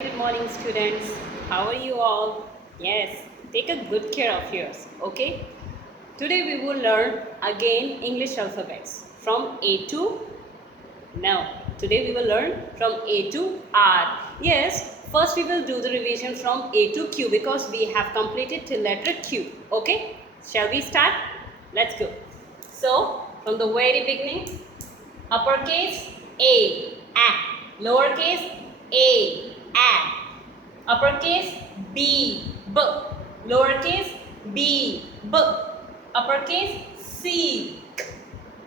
Good morning, students. How are you all? Yes, take a good care of yours, okay? Today we will learn again English alphabets from A to now. Today we will learn from A to R. Yes, first we will do the revision from A to Q because we have completed till letter Q, okay? Shall we start? Let's go. So, from the very beginning, uppercase A, lowercase a, uppercase B, lowercase b, uppercase C,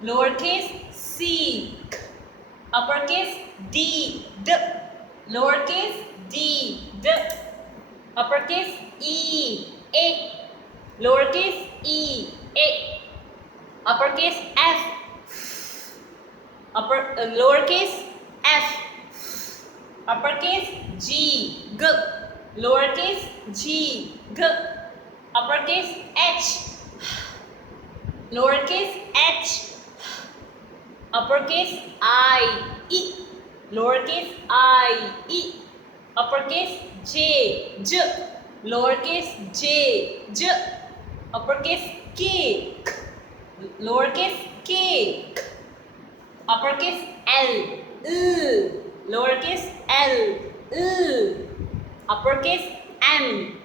lowercase c, uppercase D, lowercase d, uppercase A, lowercase A, uppercase lowercase f, uppercase G, lowercase g, uppercase H, lowercase h, uppercase I, lowercase I, uppercase J, lowercase j, uppercase K, lowercase k, uppercase L, lowercase L, uppercase M,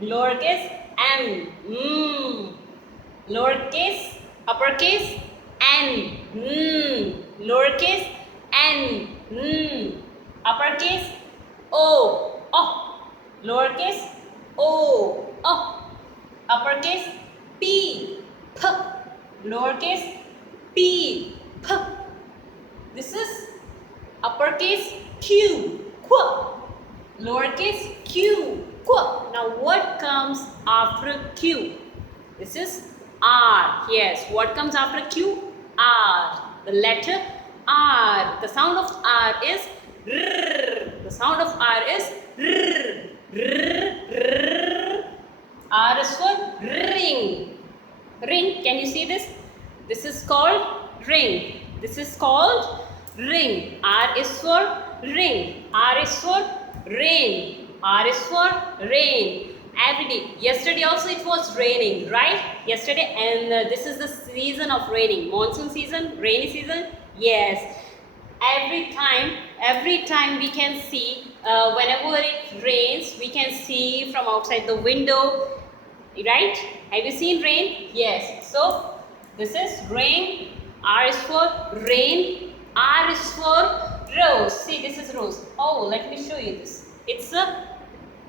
lowercase M, lowercase uppercase N, lowercase N, uppercase O, lowercase O, uppercase P, lowercase P, this is uppercase Q, lowercase q. Now what comes after Q? This is R. Yes, what comes after Q? R. The letter R. The sound of R is R. The sound of R is R. R is for ring. Ring. Can you see this? This is called ring. This is called ring. R is for ring. R is for rain. R is for rain. Every day. Yesterday also it was raining, right? Yesterday, and this is the season of raining. Monsoon season, rainy season. Yes. Every time we can see, whenever it rains, we can see from outside the window, right? Have you seen rain? Yes. So this is rain. R is for rain. R is for rose. See, this is rose. Oh, let me show you this. It's a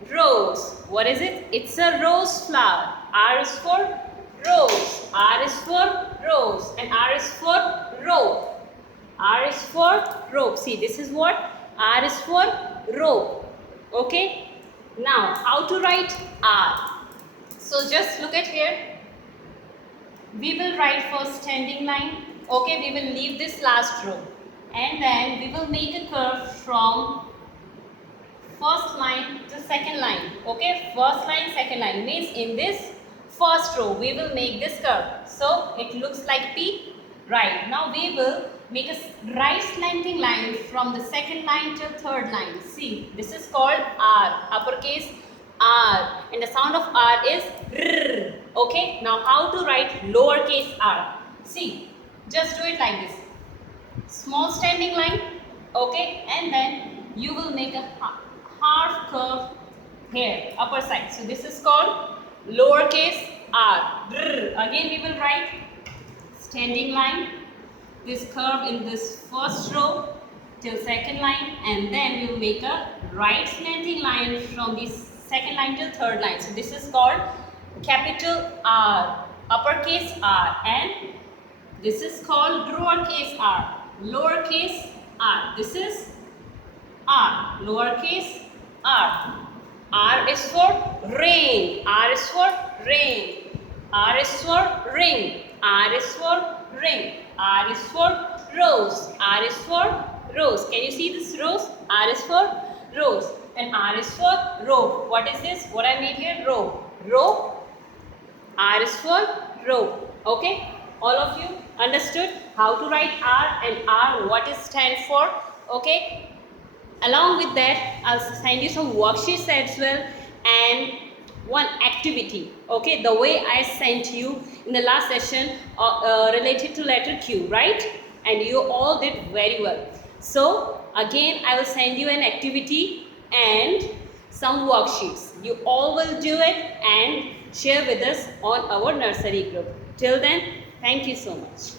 rose. What is it? It's a rose flower. R is for rose. R is for rose. And R is for rope. R is for rope. See, this is what? R is for rope. Okay? Now, how to write R? So, just look at here. We will write first standing line. Okay, we will leave this last row. And then we will make a curve from first line to second line. Okay, first line, second line means in this first row we will make this curve. So it looks like P. Right. Now we will make a right slanting line from the second line to third line. See, this is called R, uppercase R, and the sound of R is R. Okay. Now how to write lowercase r? See, just do it like this. Small standing line. Okay, and then you will make a half curve here, upper side. So this is called lowercase r. Again we will write standing line, this curve in this first row till second line, and then we will make a right slanting line from this second line till third line. So this is called capital R, uppercase R, and this is called lowercase r, lowercase r. This is R, lowercase r. R is for rain. R is for rain. R is for ring. R is for ring. R is for rose. R is for rose. Can you see this rose? R is for rose. And R is for rope. What is this? What I made here? Rope. Rope. R is for rope. Okay? All of you understood how to write R and R, what it stands for? Okay? Along with that, I'll send you some worksheets as well and one activity. Okay, the way I sent you in the last session related to letter Q, right? And you all did very well. So again, I will send you an activity and some worksheets. You all will do it and share with us on our nursery group. Till then, thank you so much.